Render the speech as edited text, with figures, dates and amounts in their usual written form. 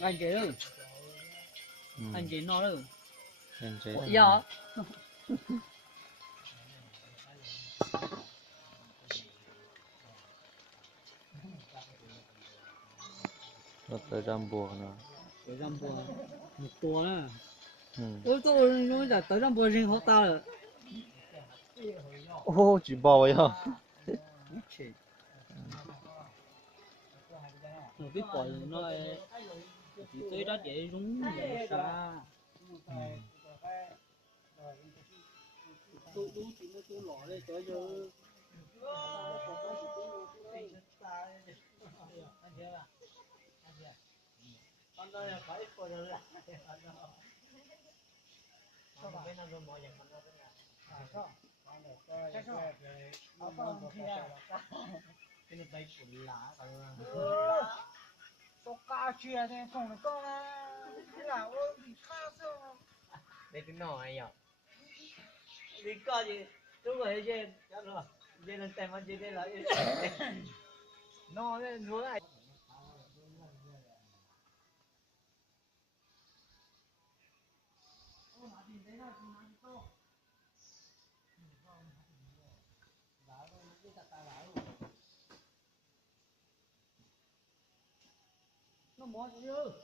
anh chế rồi Ừ. anh chế nó rồi Anh chế dạ nó tới răm buộc nữa. tới răm bùa một tua nữa Ừ. ôi tôi nó đã tới răm bùa riêng họ ta rồi Ô, chỉ bò vậy hả? nó biết bỏ nó chỉ tới đó để rúng để xa tôi chỉ nó tôi lỏ đây cho giờ con đây là phải có rồi là sao mà bên nào rồi mọi nhà con đâu à sao cái sao ở con kia cái này bay cuốn lá còn tôi cao chia thì không được con thế là ôi bị khác sao đây cái nọ ấy nhở đi coi gì đúng rồi chứ chắc rồi đây là tem ăn gì đây là nó đây núi này nó mò chưa